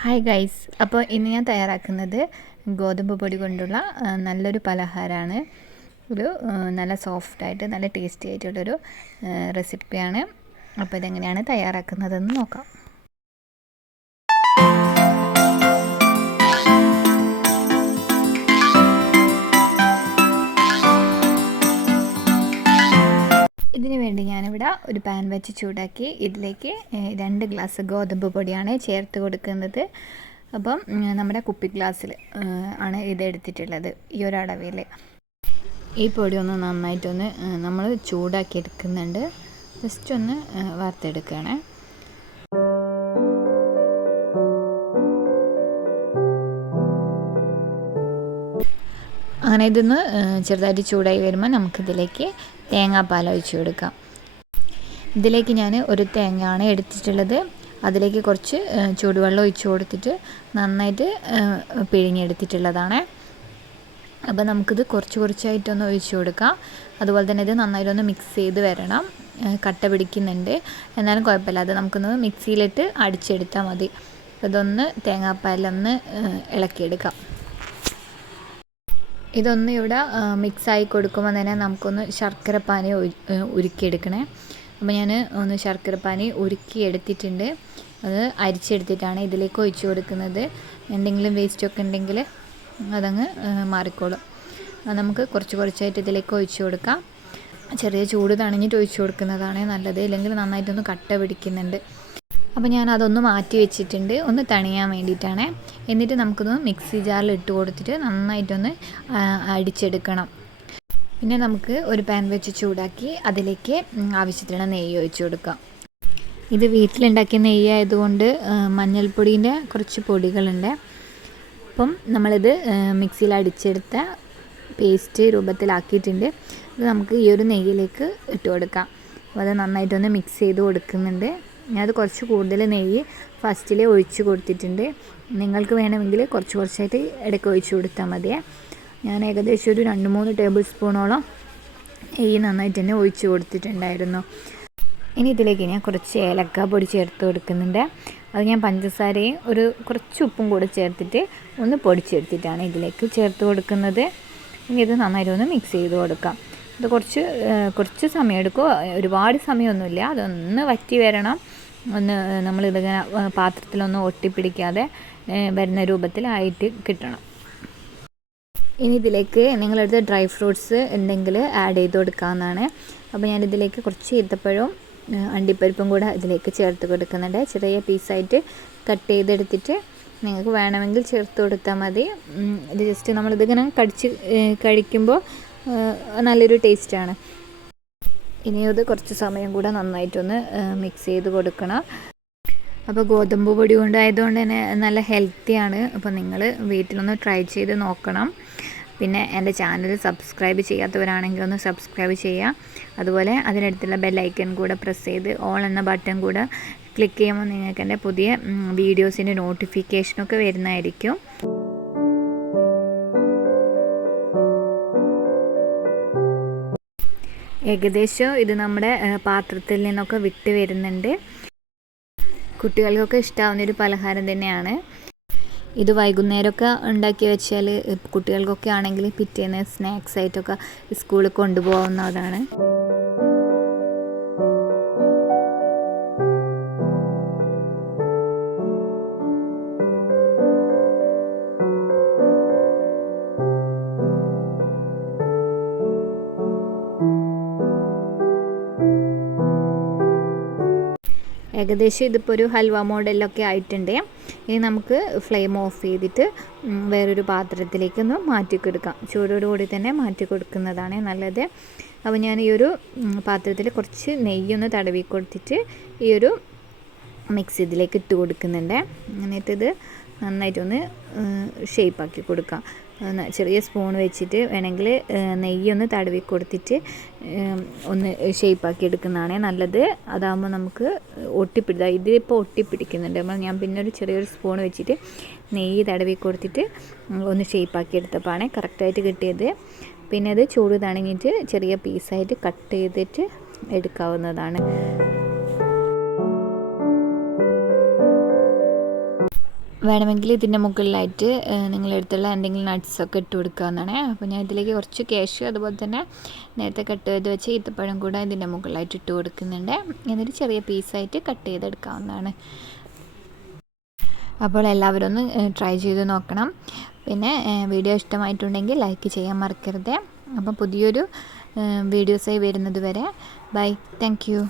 Hi guys, അപ്പോൾ ഇന്ന് ഞാൻ തയ്യാറാക്കുന്നത് ഗോതമ്പ് പൊടി കൊണ്ടുള്ള നല്ലൊരു പലഹാരമാണ്. നല്ല സോഫ്റ്റായിട്ട് നല്ല ടേസ്റ്റി ആയിട്ടുള്ളൊരു റെസിപ്പിയാണ്. അപ്പോൾ ഇതെങ്ങനെയാണ് തയ്യാറാക്കുന്നതെന്ന് നോക്കാം. ഇതിന് വേണ്ടി ഞാനിവിടെ ഒരു പാൻ വെച്ച് ചൂടാക്കി ഇതിലേക്ക് 2 ഗ്ലാസ് ഗോതമ്പ് പൊടിയാണ് ചേർത്ത് കൊടുക്കുന്നത്. അപ്പം നമ്മുടെ കുപ്പി ഗ്ലാസ്സിൽ ആണ് ഇത് എടുത്തിട്ടുള്ളത്. ഈ ഒരു അളവിൽ ഈ പൊടി ഒന്ന് നന്നായിട്ടൊന്ന് നമ്മൾ ചൂടാക്കി എടുക്കുന്നുണ്ട്. ജസ്റ്റ് ഒന്ന് വറുത്തെടുക്കുകയാണ്. അങ്ങനെ ഇതൊന്ന് ചെറുതായിട്ട് ചൂടായി വരുമ്പോൾ നമുക്കിതിലേക്ക് തേങ്ങാപ്പാൽ ഒഴിച്ച് കൊടുക്കാം. ഇതിലേക്ക് ഞാൻ ഒരു തേങ്ങയാണ് എടുത്തിട്ടുള്ളത്. അതിലേക്ക് കുറച്ച് ചൂടുവെള്ളം ഒഴിച്ച് കൊടുത്തിട്ട് നന്നായിട്ട് പിഴിഞ്ഞെടുത്തിട്ടുള്ളതാണ്. അപ്പോൾ നമുക്കിത് കുറച്ചായിട്ടൊന്ന് ഒഴിച്ച് കൊടുക്കാം. അതുപോലെ തന്നെ ഇത് നന്നായിട്ടൊന്ന് മിക്സ് ചെയ്ത് വരണം. കട്ട പിടിക്കുന്നുണ്ട്, എന്നാലും കുഴപ്പമില്ല. അത് നമുക്കൊന്ന് മിക്സിയിലിട്ട് അടിച്ചെടുത്താൽ മതി. ഇതൊന്ന് തേങ്ങാപ്പാലൊന്ന് ഇളക്കിയെടുക്കാം. ഇതൊന്ന് ഇവിടെ മിക്സായി കൊടുക്കുമ്പോൾ തന്നെ നമുക്കൊന്ന് ശർക്കരപ്പാനി ഉരുക്കിയെടുക്കണേ. അപ്പോൾ ഞാൻ ഒന്ന് ശർക്കരപ്പാനി ഉരുക്കി എടുത്തിട്ടുണ്ട്. അത് അരിച്ചെടുത്തിട്ടാണ് ഇതിലേക്ക് ഒഴിച്ചു കൊടുക്കുന്നത്. എന്തെങ്കിലും വേസ്റ്റൊക്കെ ഉണ്ടെങ്കിൽ അതങ്ങ് മാറിക്കോളും. നമുക്ക് കുറച്ചായിട്ട് ഇതിലേക്ക് ഒഴിച്ചു കൊടുക്കാം. ചെറിയ ചൂട് തണിഞ്ഞിട്ട് ഒഴിച്ചു കൊടുക്കുന്നതാണ് നല്ലത്, ഇല്ലെങ്കിൽ നന്നായിട്ടൊന്ന് കട്ട പിടിക്കുന്നുണ്ട്. അപ്പോൾ ഞാൻ അതൊന്ന് മാറ്റി വെച്ചിട്ടുണ്ട്, ഒന്ന് തണിയാൻ വേണ്ടിയിട്ടാണ്. എന്നിട്ട് നമുക്കൊന്ന് മിക്സി ജാറിൽ ഇട്ട് കൊടുത്തിട്ട് നന്നായിട്ടൊന്ന് അടിച്ചെടുക്കണം. പിന്നെ നമുക്ക് ഒരു പാൻ വെച്ച് ചൂടാക്കി അതിലേക്ക് ആവശ്യത്തിനുള്ള നെയ്യ് ഒഴിച്ച് കൊടുക്കാം. ഇത് വീട്ടിലുണ്ടാക്കിയ നെയ്യ് ആയതുകൊണ്ട് മഞ്ഞൾപ്പൊടീൻ്റെ കുറച്ച് പൊടികളുണ്ട്. അപ്പം നമ്മളിത് മിക്സിയിൽ അടിച്ചെടുത്ത പേസ്റ്റ് രൂപത്തിലാക്കിയിട്ടുണ്ട്. ഇത് നമുക്ക് ഈ ഒരു നെയ്യിലേക്ക് ഇട്ട് കൊടുക്കാം. അപ്പോൾ അത് നന്നായിട്ടൊന്ന് മിക്സ് ചെയ്ത് കൊടുക്കുന്നുണ്ട്. ഞാനത് കുറച്ച് കൂടുതൽ നെയ്യ് ഫസ്റ്റിൽ ഒഴിച്ച് കൊടുത്തിട്ടുണ്ട്. നിങ്ങൾക്ക് വേണമെങ്കിൽ കുറച്ചായിട്ട് ഇടയ്ക്ക് ഒഴിച്ച് കൊടുത്താൽ മതിയേ. ഞാൻ ഏകദേശം ഒരു 2-3 ടേബിൾ സ്പൂണോളം നെയ്യ് നന്നായിട്ട് തന്നെ ഒഴിച്ച് കൊടുത്തിട്ടുണ്ടായിരുന്നു. ഇനി ഇതിലേക്ക് ഞാൻ കുറച്ച് ഏലക്ക പൊടി ചേർത്ത് കൊടുക്കുന്നുണ്ട്. അത് ഞാൻ പഞ്ചസാരയും കുറച്ച് ഉപ്പും കൂടെ ചേർത്തിട്ട് ഒന്ന് പൊടിച്ചെടുത്തിട്ടാണ് ഇതിലേക്ക് ചേർത്ത് കൊടുക്കുന്നത്. ഇനി ഇത് നന്നായിട്ടൊന്ന് മിക്സ് ചെയ്ത് കൊടുക്കാം. ഇത് കുറച്ച് സമയം എടുക്കും, ഒരുപാട് സമയമൊന്നുമില്ല. അതൊന്ന് വറ്റി വരണം. നമ്മളിതിങ്ങനെ പാത്രത്തിലൊന്നും ഒട്ടിപ്പിടിക്കാതെ വരുന്ന രൂപത്തിലായിട്ട് കിട്ടണം. ഇനി ഇതിലേക്ക് നിങ്ങളടുത്ത് ഡ്രൈ ഫ്രൂട്ട്സ് ഉണ്ടെങ്കിൽ ആഡ് ചെയ്ത് കൊടുക്കാവുന്നതാണ്. അപ്പോൾ ഞാനിതിലേക്ക് കുറച്ച് ഈത്തപ്പഴവും അണ്ടിപ്പരിപ്പും കൂടെ ഇതിലേക്ക് ചേർത്ത് കൊടുക്കുന്നുണ്ട്. ചെറിയ പീസായിട്ട് കട്ട് ചെയ്തെടുത്തിട്ട് നിങ്ങൾക്ക് വേണമെങ്കിൽ ചേർത്ത് കൊടുത്താൽ മതി. ഇത് ജസ്റ്റ് നമ്മളിതിങ്ങനെ കഴിക്കുമ്പോൾ നല്ലൊരു ടേസ്റ്റാണ്. ഇനി അത് കുറച്ച് സമയം കൂടെ നന്നായിട്ടൊന്ന് മിക്സ് ചെയ്ത് കൊടുക്കണം. അപ്പോൾ ഗോതമ്പ് പൊടി കൊണ്ടായതുകൊണ്ട് തന്നെ നല്ല ഹെൽത്തിയാണ്. അപ്പോൾ നിങ്ങൾ വീട്ടിലൊന്ന് ട്രൈ ചെയ്ത് നോക്കണം. പിന്നെ എൻ്റെ ചാനൽ സബ്സ്ക്രൈബ് ചെയ്യാത്തവരാണെങ്കിൽ ഒന്ന് സബ്സ്ക്രൈബ് ചെയ്യുക. അതുപോലെ അതിനടുത്തുള്ള ബെല്ലൈക്കൺ കൂടെ പ്രസ് ചെയ്ത് ഓൾ എന്ന ബട്ടൺ കൂടെ ക്ലിക്ക് ചെയ്യുമ്പോൾ നിങ്ങൾക്ക് എൻ്റെ പുതിയ വീഡിയോസിൻ്റെ നോട്ടിഫിക്കേഷനൊക്കെ വരുന്നതായിരിക്കും. ഏകദേശം ഇത് നമ്മുടെ പാത്രത്തിൽ നിന്നൊക്കെ വിട്ട് വരുന്നുണ്ട്. കുട്ടികൾക്കൊക്കെ ഇഷ്ടമാവുന്നൊരു പലഹാരം തന്നെയാണ്. ഇത് വൈകുന്നേരമൊക്കെ ഉണ്ടാക്കി വെച്ചാൽ കുട്ടികൾക്കൊക്കെ ആണെങ്കിൽ പിറ്റേന്ന് സ്നാക്സ് ആയിട്ടൊക്കെ സ്കൂളിൽ കൊണ്ടുപോകാവുന്നതാണ്. ഏകദേശം ഇതിപ്പോൾ ഒരു ഹൽവ മോഡലിലൊക്കെ ആയിട്ടുണ്ട്. ഇനി നമുക്ക് ഫ്ലെയിം ഓഫ് ചെയ്തിട്ട് വേറൊരു പാത്രത്തിലേക്കൊന്ന് മാറ്റി കൊടുക്കാം. ചൂടോടുകൂടി തന്നെ മാറ്റി കൊടുക്കുന്നതാണ് നല്ലത്. അപ്പോൾ ഞാൻ ഈ ഒരു പാത്രത്തിൽ കുറച്ച് നെയ്യൊന്ന് തടവി കൊടുത്തിട്ട് ഈ ഒരു മിക്സ് ഇതിലേക്ക് ഇട്ട് കൊടുക്കുന്നുണ്ട്. എന്നിട്ടിത് നന്നായിട്ടൊന്ന് ഷേപ്പാക്കി കൊടുക്കാം. ചെറിയ സ്പൂൺ വെച്ചിട്ട് വേണമെങ്കിൽ നെയ്യൊന്ന് തടവി കൊടുത്തിട്ട് ഒന്ന് ഷേപ്പാക്കി എടുക്കുന്നതാണ് നല്ലത്. അതാകുമ്പോൾ നമുക്ക് ഇതിപ്പോൾ ഒട്ടിപ്പിടിക്കുന്നുണ്ട്. ഞാൻ പിന്നെ ചെറിയൊരു സ്പൂൺ വെച്ചിട്ട് നെയ്യ് തടവി കൊടുത്തിട്ട് ഒന്ന് ഷേപ്പാക്കി എടുത്തപ്പോഴാണ് കറക്റ്റായിട്ട് കിട്ടിയത്. പിന്നെ അത് ചൂട് തണിഞ്ഞിട്ട് ചെറിയ പീസായിട്ട് കട്ട് ചെയ്തിട്ട് എടുക്കാവുന്നതാണ്. വേണമെങ്കിൽ ഇതിൻ്റെ മുകളിലായിട്ട് നിങ്ങളെടുത്തുള്ള എന്തെങ്കിലും നട്ട്സൊക്കെ ഇട്ട് കൊടുക്കാവുന്നതാണ്. അപ്പോൾ ഞാൻ ഇതിലേക്ക് കുറച്ച് കാഷ്യൂ അതുപോലെ തന്നെ നേരത്തെ കട്ട് ചെയ്ത് വെച്ച ഈത്തപ്പഴം കൂടെ ഇതിൻ്റെ മുകളിലായിട്ട് ഇട്ട് കൊടുക്കുന്നുണ്ട്. എന്നിട്ട് ചെറിയ പീസായിട്ട് കട്ട് ചെയ്തെടുക്കാവുന്നതാണ്. അപ്പോൾ എല്ലാവരും ഒന്ന് ട്രൈ ചെയ്ത് നോക്കണം. പിന്നെ വീഡിയോ ഇഷ്ടമായിട്ടുണ്ടെങ്കിൽ ലൈക്ക് ചെയ്യാൻ മറക്കരുത്. അപ്പം പുതിയൊരു വീഡിയോസായി വരുന്നത് വരെ ബൈ, താങ്ക് യു.